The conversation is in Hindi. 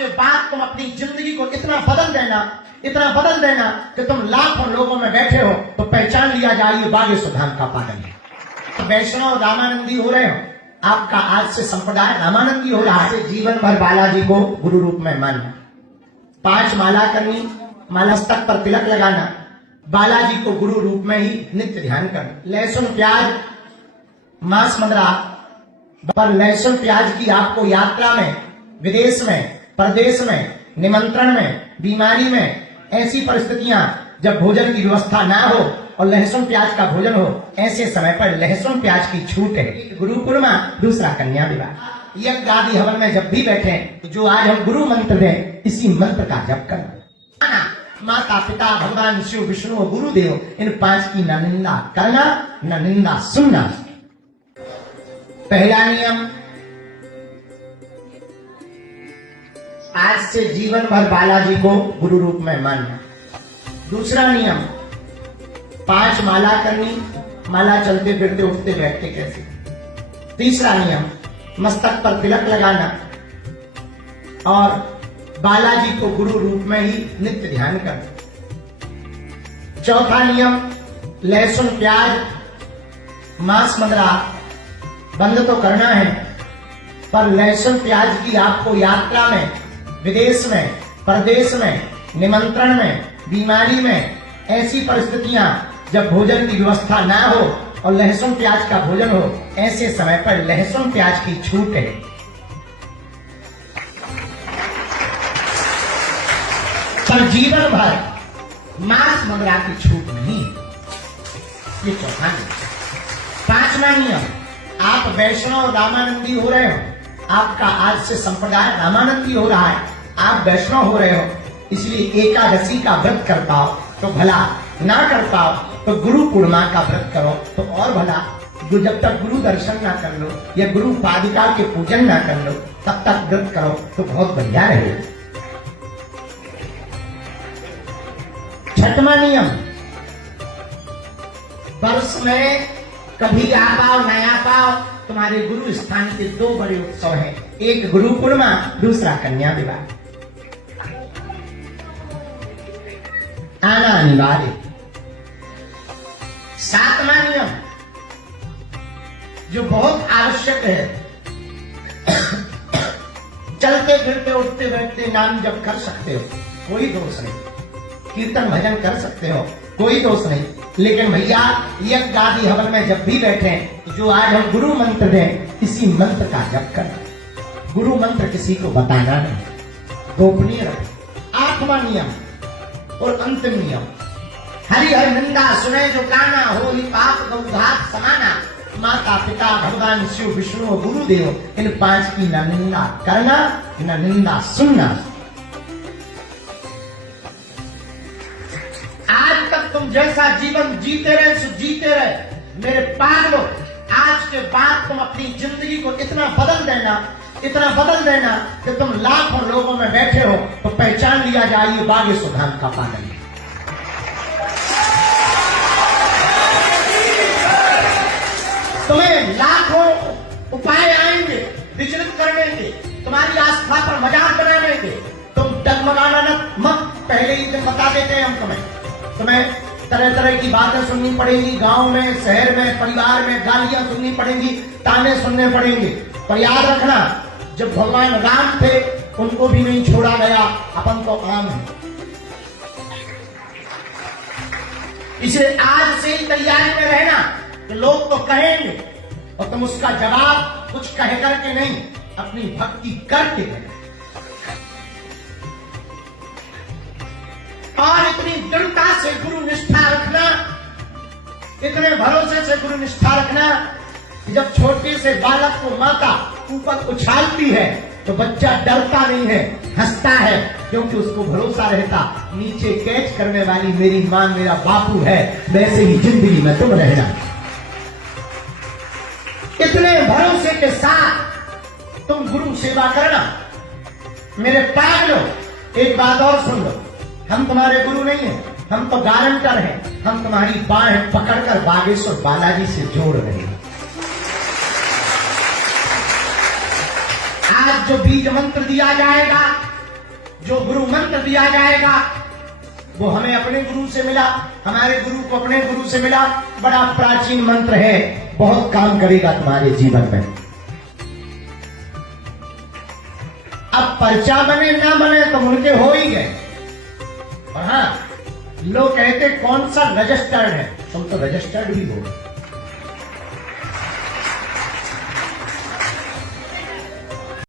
के बाद तुम अपनी जिंदगी को इतना बदल देना कि तुम लाखों लोगों में बैठे हो तो पहचान लिया जाए बागेश्वर धाम का पागल है। वैष्णव रामानंदी हो रहे हो, आपका आज से संप्रदाय रामानंदी हो रहा है। जीवन भर बालाजी को गुरु रूप में मानना, 5 माला करनी, माला मस्तक पर तिलक लगाना, बालाजी को गुरु रूप में ही नित्य ध्यान करना। लहसुन प्याज मांस मदिरा पर लहसुन प्याज की आपको यात्रा में, विदेश में, प्रदेश में, निमंत्रण में, बीमारी में, ऐसी परिस्थितियां जब भोजन की व्यवस्था ना हो और लहसुन प्याज का भोजन हो, ऐसे समय पर लहसुन प्याज की छूट है। गुरु पूर्णिमा, दूसरा कन्या विवाह। यज्ञ आदि हवन में जब भी बैठे तो जो आज हम गुरु मंत्र दें, इसी मंत्र का जप करना। माता पिता भगवान शिव विष्णु और गुरुदेव, इन 5 की न निंदा करना न निंदा सुनना। पहला नियम, आज से जीवन भर बालाजी को गुरु रूप में मानना। दूसरा नियम, 5 माला करनी, माला चलते फिरते उठते बैठते कैसे। तीसरा नियम, मस्तक पर तिलक लगाना और बालाजी को गुरु रूप में ही नित्य ध्यान करना। चौथा नियम, लहसुन प्याज मांस मदिरा बंद तो करना है, पर लहसुन प्याज की आपको यात्रा में, विदेश में, प्रदेश में, निमंत्रण में, बीमारी में, ऐसी परिस्थितियां जब भोजन की व्यवस्था ना हो और लहसुन प्याज का भोजन हो, ऐसे समय पर लहसुन प्याज की छूट है। पर जीवन भर मांस मदिरा की छूट नहीं। ये चौथा नियम। 5वां नियम, आप वैष्णव रामानंदी हो रहे हो, आपका आज से संप्रदाय रामानंदी हो रहा है, आप वैष्णव हो रहे हो, इसलिए एकादशी का व्रत कर पाओ तो भला, ना कर पाओ तो गुरु पूर्णिमा का व्रत करो तो और भला। जब तक गुरु दर्शन ना कर लो या गुरु पादिका के पूजन ना कर लो, तब तक व्रत करो तो बहुत बढ़िया रहेगा। 6वां नियम, वर्ष में कभी आ पाओ नया पाओ, तुम्हारे गुरु स्थान के 2 बड़े उत्सव हैं, एक गुरु पूर्णिमा, दूसरा कन्या विवाह। आना अनिवार्य। 7वां नियम, जो बहुत आवश्यक है, चलते फिरते उठते बैठते नाम जप कर सकते हो, कोई दोष नहीं। कीर्तन भजन कर सकते हो, कोई दोष नहीं। लेकिन भैया यज्ञ आदि हवन में जब भी बैठे तो जो आज हम गुरु मंत्र दें, इसी मंत्र का जप करना। गुरु मंत्र किसी को बताना नहीं, गोपनीय रखो। 8वां नियम और अंतिम नियम, हरि हरि निंदा सुने जो काना, हो ही पाप गौघात समाना। माता पिता भगवान शिव विष्णु और गुरुदेव, इन 5 की न निंदा करना न निंदा सुनना। आज तक तुम जैसा जीवन जीते रहे सो जीते रहे, मेरे पागलों, आज के बाद तुम अपनी जिंदगी को इतना बदल देना कि तुम लाखों लोगों में बैठे हो तो पहचान लिया जाए बागेश्वर धाम का पागल है। तुम्हें लाखों उपाय आएंगे विचलित करने के, तुम्हारी आस्था पर मजाक बनाने के, तुम डगमगाना मत, पहले ही दिन बता देते हैं हम तुम्हें तरह तरह की बातें सुननी पड़ेंगी, गांव में, शहर में, परिवार में गालियां सुननी पड़ेंगी, ताने सुनने पड़ेंगे। पर याद रखना, जब भगवान राम थे उनको भी नहीं छोड़ा गया, अपन तो आम है। इसे आज से ही तैयारी में रहना कि लोग तो कहेंगे और तुम उसका जवाब कुछ कह करके नहीं, अपनी भक्ति करके देना। और इतनी दृढ़ता से गुरु निष्ठा रखना, इतने भरोसे से गुरु निष्ठा रखना कि जब छोटे से बालक को माता ऊपर उछालती है तो बच्चा डरता नहीं है, हंसता है, क्योंकि उसको भरोसा रहता नीचे कैच करने वाली मेरी मां मेरा बापू है, वैसे ही जिंदगी में तुम रहना। इतने भरोसे के साथ तुम गुरु सेवा करना। मेरे पागलों, एक बात और सुन लो, हम तुम्हारे गुरु नहीं हैं, हम तो गारंटर हैं, हम तुम्हारी बाहें पकड़कर बागेश्वर बालाजी से जोड़ रहे हैं। आज जो बीज मंत्र दिया जाएगा जो गुरु मंत्र दिया जाएगा वो हमें अपने गुरु से मिला, हमारे गुरु को अपने गुरु से मिला। बड़ा प्राचीन मंत्र है, बहुत काम करेगा तुम्हारे जीवन में। अब पर्चा बने ना बने तो उनके हो ही गए। और हाँ, लोग कहते कौन सा रजिस्टर्ड है, तुम तो रजिस्टर्ड भी हो।